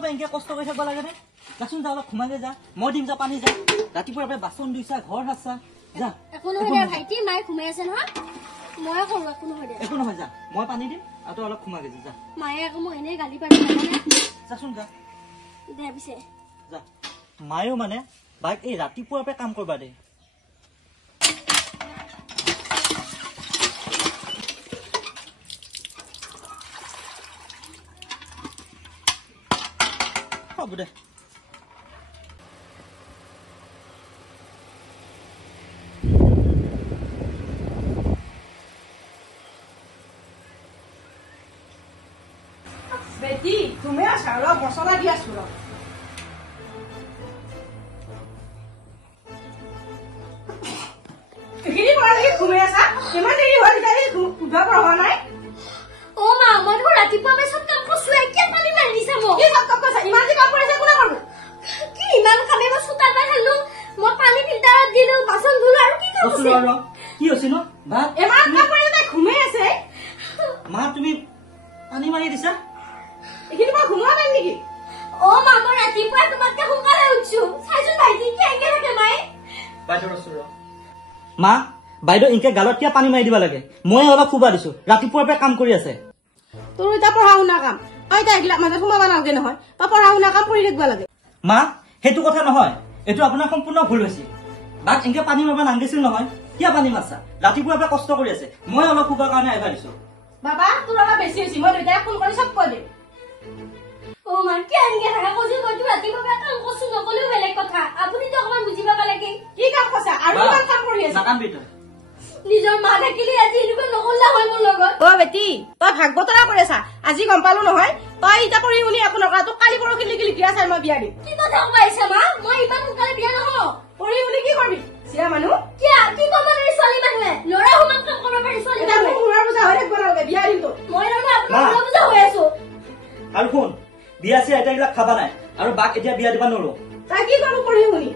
ৰাতিপুৱাৰ পৰা এনেকৈ কষ্ট কৰি থাকিব লাগেনে যাচোন যা অলপ ঘুমাগে যা মই দিম যা পানী যা ৰাতিপুৱাৰ পৰা বাচন ধুইছা ঘৰ সাৰছা যা একো নহয় ভাইটি মায়ে ঘুমাই আছে নহয় মই কৰো একো নহয় যা মই পানী দিম আৰু তই অলপ ঘুমাগে যা মায়ে আকৌ মই এনেই গালি পাৰি যাচোন যা দে পিছে যা মায়েও মানে বাইক এই ৰাতিপুৱাৰ পৰা কাম কৰবা দে হ'ব দে বেটি তুমি আছা অলপ মছলা দি আছো ৰ এইখিনি কৰালৈকে ঘুমাই আছা কিমান দেৰি হ'ল এতিয়া উঠিব পৰা হোৱা নাই অ মা মই তো ৰাতিপুৱা পৰা চব কাম কৰিছো এতিয়া পানী মাৰি দিছা মোক কি চব কাম কৰিছা ইমান যে কাম কৰিছা কোনে কৰিব কি ইমান কামে মই চোতাল পাই খালো মই পানী ফিল্টাৰত দিলো বাচন ধুলো আৰু কি কাম আছে কি হৈছে ন বা ইমান কাম কৰি তাই ঘুমাই আছে মা তুমি পানী মাৰি দিছা এইখিনি মই ঘুমোৱা নাই নেকি অ মা মই ৰাতিপুৱা তোমাতকে সোনকালে উঠিছো চাইছো ভাইটি কেনেকে থাকে মায়ে মা বাইদেউ ইনকে গালত কিয় পানী মাৰি দিব লাগে মই অলপ শুবা দিছো ৰাতিপুৱাৰ পৰা কাম কৰি আছে তোৰ এতিয়া পঢ়া শুনা কাম তই এতিয়া এইবিলাক মাজত সোমাব নালাগে নহয় তই পঢ়া শুনা কাম কৰি থাকিব লাগে মা সেইটো কথা নহয় এইটো আপোনাৰ সম্পূৰ্ণ ভুল হৈছে বাক এনেকে পানী মাৰিব নালাগিছিল নহয় কিয় পানী মাৰছা ৰাতিপুৱাৰ পৰা কষ্ট কৰি আছে মই অলপ শুবৰ কাৰণে আহিব দিছো বাবা তোৰ অলপ বেছি হৈছে মই দুটাই ফোন কৰি চব কৈ দিম অ মা কেনেকে থাকে কৈছো মইতো ৰাতিপুৱা পৰা কাম কৰিছো নকলেও বেলেগ কথা আপুনিতো অকমান বুজি পাব লাগে কি কাম কৈছা আৰু কিমান কাম কৰি আছে নাকাম বেটা নিজৰ মা থাকিলে আজি এনেকুৱা নকলা হয় মোৰ লগত অ বেটি তই ভাগ বতৰা কৰি আছা আজি গম পালো নহয় তই এতিয়া কৰি শুনি একো নকৰা তোক কালি পৰহি লিখি বিয়া চাই মই বিয়া দিম কি কথা কৈছা মা মই ইমান সোনকালে বিয়া নহওঁ কৰি শুনি কি কৰিবি চিয়া মানুহ কি কি ক'ব নোৱাৰি ছোৱালী মানুহে ল'ৰা সমান কাম কৰিব পাৰি ছোৱালী এতিয়া মোক মূৰৰ বোজা হৈ থাকিব নালাগে বিয়া দিম তোক মই নহয় আপোনাৰ মূৰৰ বোজা হৈ আছো আৰু শুন বিয়া চিয়া এটাবিলাক খাবা নাই আৰু বাক এতিয়া বিয়া দিবা নোৱাৰো তাই কি কৰো কৰি শুনি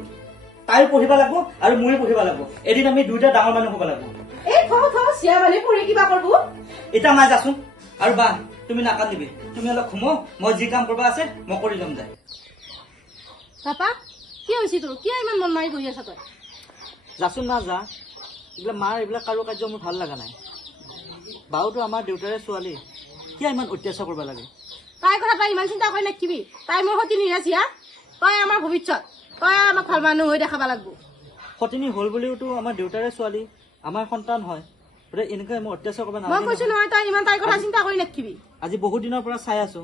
তাইও পঢ়িব লাগিব আৰু ময়ো পঢ়িব লাগিব এদিন আমি দুইটা ডাঙৰ মানুহ হ'ব লাগিব এই থ চিয়া মানুহ পঢ়ি কিবা কৰবো এতিয়া মাই যাচোন আৰু বা তুমি নাকান্দিবি তুমি অলপ ঘুমো মই যি কাম কৰবা আছে মই কৰি ল'ম যায় পাপা কি হৈছে তোৰ কিয় ইমান মন মাৰি বহি আছা তই যাচোন না যা এইবিলাক মাৰ এইবিলাক কাৰো কাৰ্য মোৰ ভাল লগা নাই বাওতো আমাৰ দেউতাৰে ছোৱালী কিয় ইমান অত্যাচাৰ কৰিব লাগে তাই কথা তই ইমান চিন্তা কৰি নাকিবি তাই মোৰ সতি নিৰাচিয়া তই আমাৰ ভৱিষ্যত তই আমাক ভাল মানুহ হৈ দেখাব লাগিব সতিনী হ'ল বুলিওতো আমাৰ দেউতাৰে ছোৱালী আমাৰ সন্তান হয় বোলে এনেকৈ মই অত্যাচাৰ কৰিব মই নালাগে কৈছো নহয় তই ইমান তাইৰ কথা চিন্তা কৰি নাকিবি আজি বহুত দিনৰ পৰা চাই আছো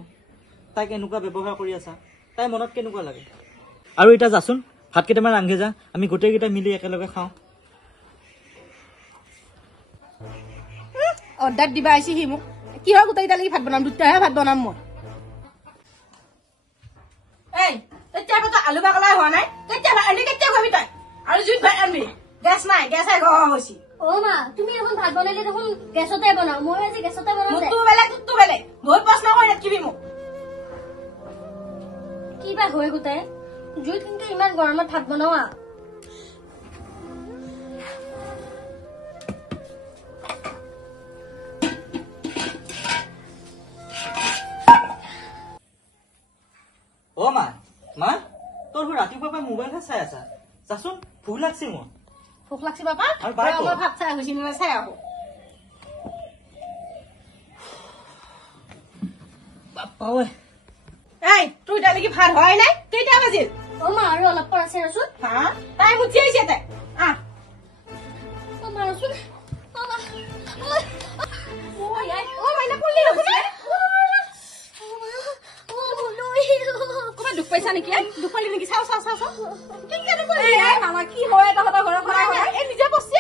তাইক এনেকুৱা ব্যৱহাৰ কৰি আছা তাই মনত কেনেকুৱা লাগে আৰু এতিয়া যাচোন ভাত কেইটামান ৰান্ধি যা আমি গোটেইকেইটা মিলি একেলগে খাওঁ অৰ্ডাৰ দিবা আহিছে সি মোক কিহৰ গোটেইকেইটা লাগি ভাত বনাম দুটাহে ভাত বনাম মই এই তেতিয়া তই আলু বাকলাই হোৱা নাই কেতিয়া ভাবি তই আৰু জুইত ভাত আনবি গেছ নাই গেছ হৈছে অ মা তুমি এখন ভাত বনালে দেখোন গেছতে বনাও মই আজি গেছতে বনাম তোৰতো বেলেগ বহুত প্ৰশ্ন কৰি ৰাখিবি মোক কিবা হৈ গোটাই জুইত কিন্তু ইমান গৰমত ভাত বনোৱা অ মা মা তোৰ ৰাতিপুৱাৰ পৰা মোবাইলহে চাই আছা যাচোন ভোক লাগছে মোৰ ভোক লাগছে বাবা আৰু বাই মই ভাত চাই হৈছি নে চাই আহো বাপ্পা ঐ এই তোৰ এতিয়া লাগি ভাত হয় নাই কেইটা বাজিল অ মা আৰু অলপ পৰ আছে ৰচোন হা তাই মুঠি আহিছে তাই অ মা ৰচোন অ মা অ মাইনা পল্লি হৈছে দুখ পাইছা নেকি দুখ পালি নেকি চাও মামা কি হয় তহঁতৰ ঘৰৰ পৰা নিজে বসছে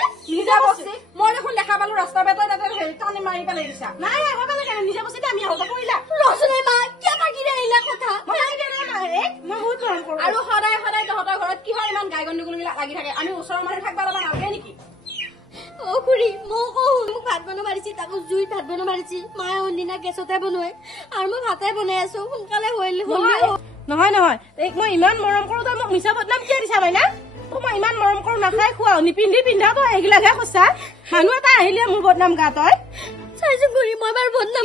মই দেখোন দেখা পালো ৰাস্তা বেটা টানি মাৰি পেলাই দিছা নাই নিজে বসছে আমি আহোঁতে কৰিলা ৰচোন মা কিয় মাগি আহিলা কথা আৰু সদায় তহঁতৰ ঘৰত কিহৰ ইমান গাই গণ্ডগোল লাগি থাকে আমি ওচৰৰ মানুহ থাকিব লগা নালাগে নেকি অ খুৰী মোক ভাত বনাব মাৰিছি তাকো জুইত ভাত বনাব মাৰিছি মায়ে অন্দিনা গেছতে বনোৱাই আৰু মই ভাতে বনাই আছো সোনকালে নহয় মই ইমান মৰম কৰো তই মোক মিছা বদনাম কিয় দিছা মাইনা তোক মই ইমান মৰম কৰো নাখাই খোৱাও নিপিন্ধি পিন্ধাও তই এইগিলাকহে কৈছা মানুহ এটা আহিলে মোৰ বদনাম গা তই চাইছো খুৰী মই বাৰ বদনাম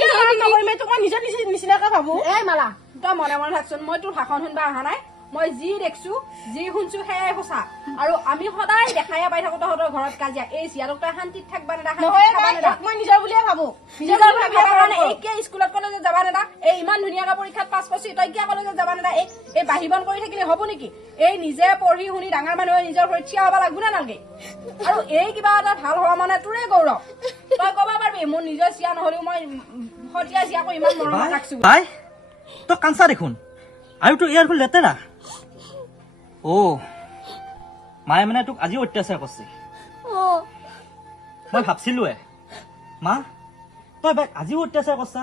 মই তোক মই নিজৰ নিচিনাকে ভাবো এই মালা তই মনে মনে থাকচোন মই তোৰ ভাষণ শুনবা অহা নাই মই যি দেখছো যি শুনছো সেয়াই সঁচা আৰু আমি সদায় দেখাই পাই থাকো তহঁতৰ ঘৰত কাজিয়া এই চিয়াৰক তই শান্তিত থাকবা নেদা মই নিজৰ বুলিয়ে ভাবো নিজৰ কাৰণে এই কিয় স্কুলত কলেজত যাবা নেদা এই ইমান ধুনীয়াকে পৰীক্ষাত পাছ কৰিছি তই কিয় কলেজত যাবা নেদা এই বাহিবন কৰি থাকিলে হ'ব নেকি এই নিজে পঢ়ি শুনি ডাঙৰ মানুহে নিজৰ ভৰিত থিয় হব লাগব না নালগে আৰু এই কিবা এটা ভাল হোৱা মানে তোৰে গৌৰৱ তই কবা পাৰবি মোৰ নিজৰ চিয়া নহলেও মই সতীয়া চিয়াকো ইমান মৰমত ৰাখছো ভাই তই কাঞ্চা দেখোন আৰু তোৰ ইয়াৰ ফুল লেতেৰা মায়ে মানে তোক আজিও অত্যাচাৰ কৰিছে মই ভাবছিলোৱে মা তই বাই আজিও অত্যাচাৰ কৰছা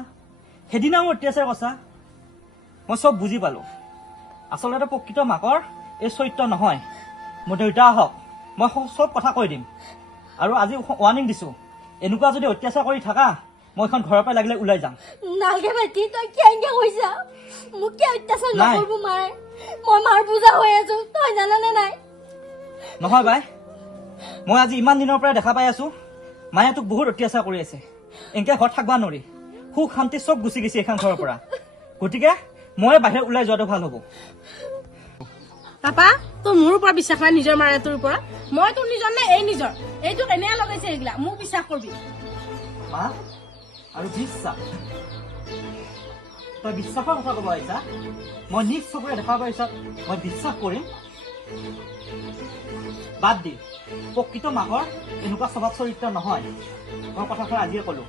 সেইদিনাও অত্যাচাৰ কৰছা মই চব বুজি পালো আচলতে প্ৰকৃত মাকৰ এই চৰিত্ৰ নহয় মোৰ দেউতা আহক মই চব কথা কৈ দিম আৰু আজি ৱাৰ্ণিং দিছো এনেকুৱা যদি অত্যাচাৰ কৰি থাকা মই এখন ঘৰৰ পৰা লাগিলে ওলাই যাম নালগে ভাইটি তই কিয় কৈছা মোক কিয় অত্যাচাৰ নকৰিব মায়ে মই মাৰ পূজা হৈ আছো তই জানানে নাই নহয় বাই মই আজি ইমান দিনৰ পৰা দেখা পাই আছো মায়ে তোক বহুত অত্যাচাৰ কৰি আছে এনেকে ঘৰত থাকবা নোৱাৰি সুখ শান্তি চব গুচি গৈছে এখন ঘৰৰ পৰা গতিকে মই বাহিৰত ওলাই যোৱাটো ভাল হ'ব পাপা তই মোৰ ওপৰত বিশ্বাস নাই নিজৰ মাৰে তোৰ ওপৰত মই তোৰ নিজৰ নে এই নিজৰ এইটো কেনে লগাইছে এইগিলা মোক বিশ্বাস কৰিবি মা আৰু বিশ্বাস তই বিশ্বাসৰ কথা ক'ব আহিছা মই নিজ চকুৰে দেখা পাইছা মই বিশ্বাস কৰিম বাদ দি প্ৰকৃত মাকৰ এনেকুৱা স্বভাৱ চৰিত্ৰ নহয় মই কথাষাৰ আজিয়ে ক'লো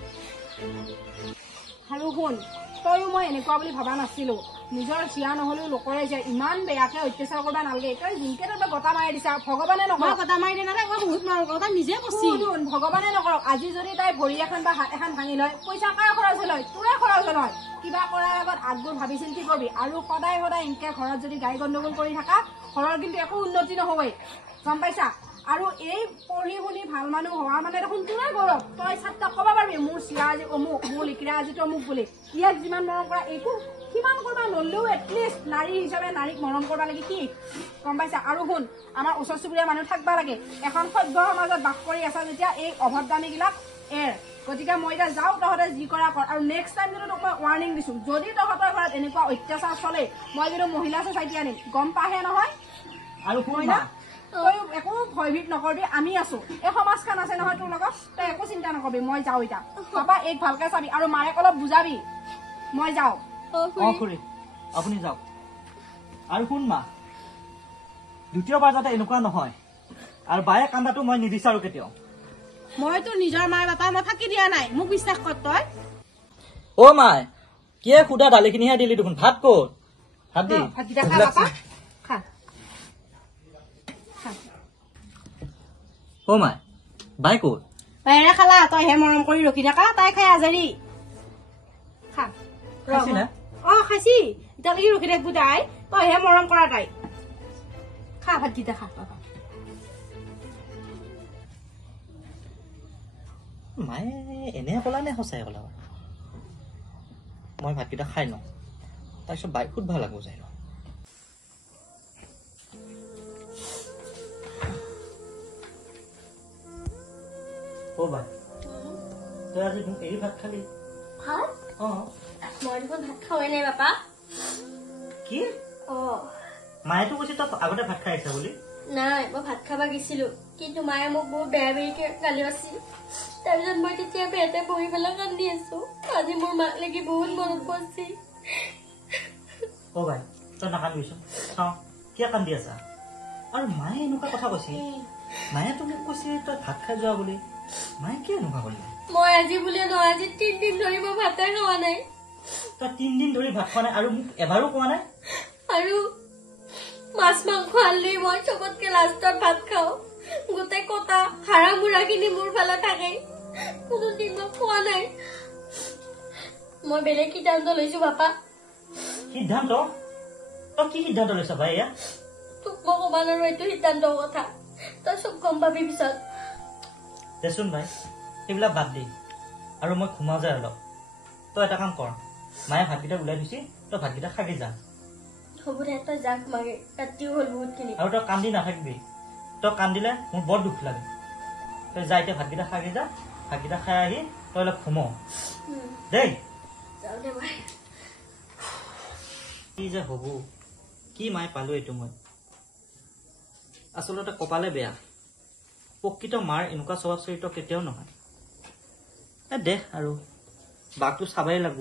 আৰু শুন তইও মই এনেকুৱা বুলি ভাবা নাছিলো নিজৰ চিয়া নহলেও লোকৰে যে ইমান বেয়াকে অত্যাচাৰ কৰিব নালাগে তই যিনকে তই গতা মাৰি দিছা ভগৱানে নকৰক গতা মাৰি দিয়া নাই মই বহুত মাৰো তই নিজে কৈছি ভগৱানে নকৰক আজি যদি তাই ভৰি এখন বা হাত এখন ভাঙি লয় পইচা কাৰ খৰচ লয় তোৰে খৰচ লয় কিবা কৰাৰ আগত আগবোৰ ভাবি চিন্তি কৰিবি আৰু সদায় সদায় এনেকে ঘৰত যদি গাই গণ্ডগোল কৰি থাকা ঘৰৰ কিন্তু একো উন্নতি নহবই গম পাইছা আৰু এই পঢ়ি শুনি ভাল মানুহ হোৱা মানে দেখোন তোৰে গৌৰৱ তই ছাত্ৰক ক'ব পাৰিবি মোৰ চিৰা আজি অমুক মোৰ লিকিৰা আজি তমুক বুলি ইয়াক যিমান মৰম কৰা একো সিমান কৰবা নলেও এটলিষ্ট নাৰী হিচাপে নাৰীক মৰম কৰবা লাগে কি গম পাইছা আৰু শুন আমাৰ ওচৰ চুবুৰীয়া মানুহ থাকবা লাগে এখন সভ্য সমাজত বাস কৰি আছা যেতিয়া এই অভদ্ৰামীবিলাক গতিকে মই এতিয়া যাওঁ তহঁতে যি কৰা কৰ আৰু নেক্সট টাইম যদি তোক মই ৱাৰ্ণিং দিছো যদি তহঁতৰ ঘৰত এনেকুৱা অত্যাচাৰ চলে মই কিন্তু মহিলা চচাইটি আনিম গম পাহে নহয় আৰু মইনা তই একো ভয়ভীত নকৰবি আমি আছো এই সমাজখন আছে নহয় তোৰ লগত তই একো চিন্তা নকৰবি মই যাওঁ এতিয়া পাপা এইক ভালকে চাবি আৰু মায়েক অলপ বুজাবি মই যাওঁ খুৰী আপুনি যাওক আৰু শুন মা দ্বিতীয়বাৰ যাতে এনেকুৱা নহয় আৰু বায়ে কান্দাটো মই নিবিচাৰো কেতিয়াও মই তোৰ নিজৰ মায়ে বাপা মই ফাঁকি দিয়া নাই মোক বিশ্বাস কৰ তই মাই কিয় সুধা দালিখিনিহে দিলি দেখোন ভাত ক'ত ভাত দি ভাতকেইটা খা পাপা খা মাই বাই ক'ত বাহিৰে খালা তইহে মৰম কৰি ৰখি থাকা তাই খাই আজাৰি খা খাইছিনে খাইছি এতিয়ালৈকে ৰখি থাকিব তাই তইহে মৰম কৰা তাই খা ভাতকেইটা খা পাপা মায়ে এনে ক'লা নে সঁচাই ক'লা মই ভাতকেইটা খাই লওঁ তাৰপিছত বাই খুব ভাল লাগব যায় বাই তই আজি মোক এৰি ভাত খালি ভাত মই দেখোন ভাত খাওঁৱে নাই বাপা কি মায়েতো কৈছে তই আগতে ভাত খাই আহিছা বুলি নাই মই ভাত খাবা গৈছিলো কিন্তু মায়ে মোক বহুত বেয়া বেয়াকে গালি আছিল তাৰপিছত মই তেতিয়া পেটে বহি পেলাই কান্দি আছো আজি মোৰ মাক লাগি বহুত মনত পৰিছে বাই তই নাকান্দিবিচোন চাওঁ কিয় কান্দি আছা আৰু মায়ে এনেকুৱা কথা কৈছে মায়েতো মোক কৈছে তই ভাত খাই যোৱা বুলি মায়ে কিয় এনেকুৱা কৰিলে মই আজি বুলি নহয় আজি 3 দিন ধৰি মই ভাতে খোৱা নাই তই 3 দিন ধৰি ভাত খোৱা নাই আৰু মোক এবাৰো কোৱা নাই আৰু মাছ মাংস আনলি মই চবতকে লাষ্টত ভাত খাওঁ গোটেই কটা হাৰা মুৰাখিনি মোৰ ফালে থাকে কোনোদিন মই খোৱা নাই মই বেলেগ সিদ্ধান্ত লৈছো বাপা সিদ্ধান্ত তই কি সিদ্ধান্ত লৈছ ভাই এয়া তোক মই কবা নোৱাৰো এইটো সিদ্ধান্তৰ কথা তই চব গম পাবি পিছত দেচোন ভাই সেইবিলাক বাদ দি আৰু মই ঘুমা যায় অলপ তই এটা কাম কৰ মায়ে ভাতকেইটা ওলাই দিছি তই ভাতকেইটা খাই যা হ'ব দে তই যাক মাগে ৰাতিও হ'ল বহুতখিনি আৰু তই কান্দি নাথাকিবি তই কান্দিলে মোৰ বৰ দুখ লাগে তই যাই এতিয়া ভাতকেইটা খাই যা ভাতকেইটা খাই আহি তই অলপ ঘুম দেই যাওঁ দে মই কি যে হ'ব কি মায়ে পালো এইটো মই আচলতে কপালে বেয়া প্ৰকৃত মাৰ এনেকুৱা স্বভাৱ চৰিত্ৰ কেতিয়াও নহয় দে আৰু বাঘটো চাবাই লাগব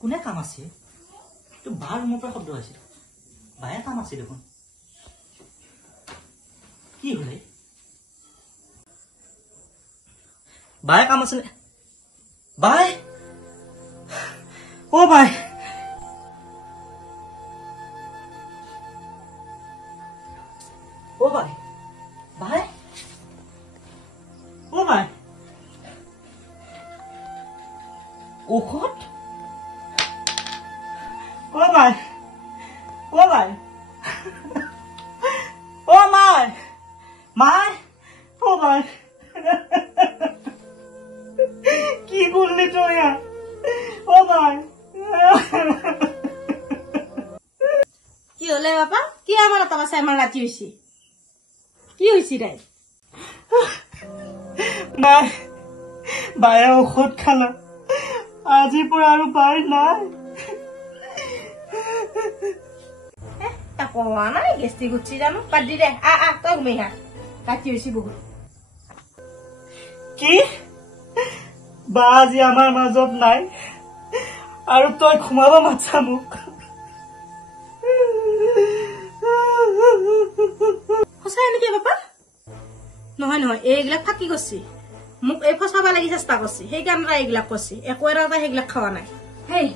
কোনে কাম আছে তো বাৰ ৰুমৰ পৰা শব্দ আছিল বায়ে কাম আছে দেখোন কি হলে বায়ে কাম আছে বাই অ বাই অ বাই বাই অ বাই ঔষধ অ বাই অ বাই অ মাই মাই অ বাই কি করলি তুই ও বাই কি হলে বাপা কি আমার তোমার সাইমান রাতি হয়েছি কি হয়েছি রে মাই বায়ে ঔষধ খালা আজিৰ পৰা আৰু বাই নাই তা কোয়া নাই গেস্টি গুচ্ছি জানো পাদি ৰে তই ঘুমাই হা ৰাতি হয়েছি বহুত কি বা আজি আমাৰ মাজত নাই আৰু তই ঘুমাব মাতছা মোক সঁচাই নেকি বাপা নহয় নহয় এইগিলাক ফাঁকি করছি মোক এই ফসাবা লাগি চেষ্টা করছি সেইকাৰণে এইগিলাক করছি একো এটা সেইগিলাক খাওয়া নাই হেই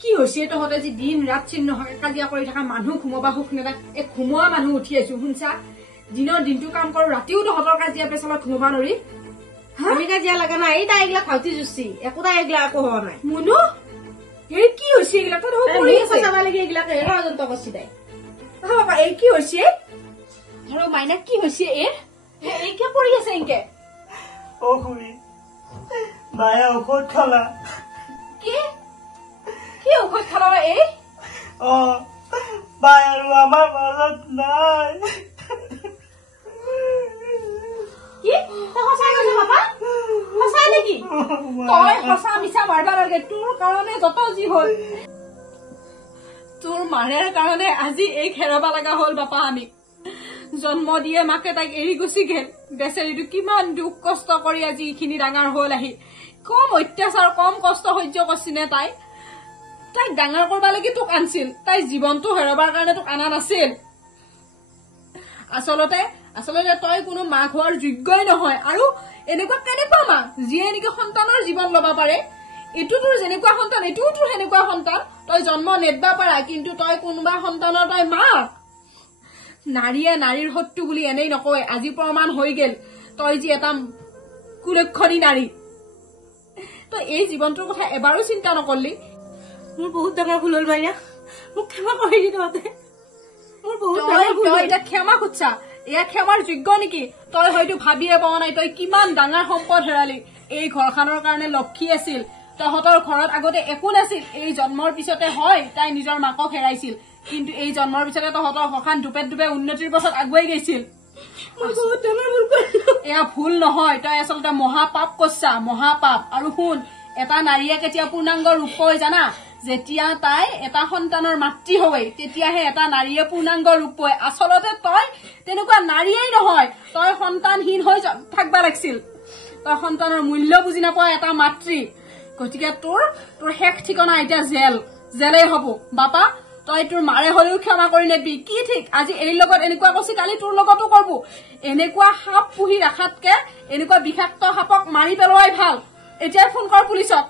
কি হৈছে তহঁতে যে দিন ৰাত চিহ্ন হয় কাজিয়া কৰি থকা মানুহ ঘুমাবা সুখ নেদা এই ঘুমোৱা মানুহ উঠি আছো শুনছা দিনৰ দিনটো কাম কৰো ৰাতিও তহঁতৰ কাজিয়া পেচালত ঘুমাবা নৰি আমি কাজিয়া লাগা নাই এই তাই এইগিলাক ভাউতি জুচি একো তাই এইগিলাক একো হওয়া নাই মুনু এই কি হৈছে এইগিলাক তই পৰি আছে ফসাবা লাগি এইগিলাক ষড়যন্ত্ৰ কৰছি তাই বাবা এই কি হৈছে আৰু মাইনা কি হৈছে এই কিয় পৰি আছে এনকে অ খুৰী বায়ে ঔষধ খালা কি কি ঔষধ খালা এই অ বাই আৰু আমাৰ মাজত নাই কি তই সঁচাই কৈছ বাপা সঁচাই নেকি তই সঁচা মিছা মাৰিবা লাগে তোৰ কাৰণে যত যি হল তোৰ মাৰাৰ কাৰণে আজি এই খেৰাবা লগা হল বাপা আমি জন্ম দিয়ে মাকে তাইক এৰি গুচি গেল বেচেৰিটো কিমান দুখ কষ্ট কৰি আজি এইখিনি ডাঙৰ হল আহি কম অত্যাচাৰ কম কষ্ট সহ্য কৰিছিলে তাইক ডাঙৰ কৰবা লাগি তোক আনছিল তাই জীৱনটো হেৰাবাৰ কাৰণে তোক আনা নাছিল আচলতে তই কোনো মাক হোৱাৰ যোগ্যই নহয় আৰু এনেকুৱা কেনেকুৱা মা যিয়ে নেকি সন্তানৰ জীৱন লব পাৰে এইটো তোৰ যেনেকুৱা সন্তান এইটোও তোৰ সেনেকুৱা সন্তান তই জন্ম নেদবা পাৰা কিন্তু তই কোনোবা সন্তানৰ তই মা নাৰীয়ে নাৰীৰ শত্ৰু বুলি এনেই নকয় আজি প্ৰমাণ হৈ গেল তই যি এটা কুলক্ষণী নাৰী তই এই জীৱনটোৰ কথা এবাৰো চিন্তা নকৰলি মোৰ বহুত ডাঙৰ ভুল হল ভাইয়া মোক ক্ষমা কৰি দি তহঁতে মোৰ বহুত ডাঙৰ ভুল তই এটা ক্ষমা খুজছা এয়া ক্ষমাৰ যোগ্য নেকি তই হয়তো ভাবিয়ে পোৱা নাই তই কিমান ডাঙৰ সম্পদ হেৰালি এই ঘৰখনৰ কাৰণে লক্ষী আছিল তহঁতৰ ঘৰত আগতে একো নাছিল এই জন্মৰ পিছতে হয় তাই নিজৰ মাকক হেৰাইছিল কিন্তু এই জন্মৰ পিছতে তহঁতৰ ঘৰখন দুপে দুপে উন্নতিৰ পথত আগুৱাই গৈছিল এয়া ভুল নহয় তই আচলতে মহাপাপ কৰছা মহাপাপ আৰু শুন এটা নাৰীয়ে কেতিয়া পূৰ্ণাংগ ৰূপ হয় জানা যেতিয়া তাই এটা সন্তানৰ মাতৃ হয় তেতিয়াহে এটা নাৰীয়ে পূৰ্ণাংগ ৰূপ হয় আচলতে তই তেনেকুৱা নাৰীয়েই নহয় তই সন্তানহীন হৈ থাকবা লাগিছিল তই সন্তানৰ মূল্য বুজি নাপায় এটা মাতৃ গতিকে তোৰ শেষ ঠিকনা এতিয়া জেলেই হব বাপা তই তোৰ মাৰে হলেও ক্ষমা কৰি নেবি কি ঠিক আজি এই লগত এনেকুৱা কৈছি কালি তোৰ লগতো কৰব এনেকুৱা সাপ পুহি ৰাখাতকে এনেকুৱা বিষাক্ত সাপক মাৰি পেলোৱাই ভাল এতিয়া ফোন কৰ পুলিচক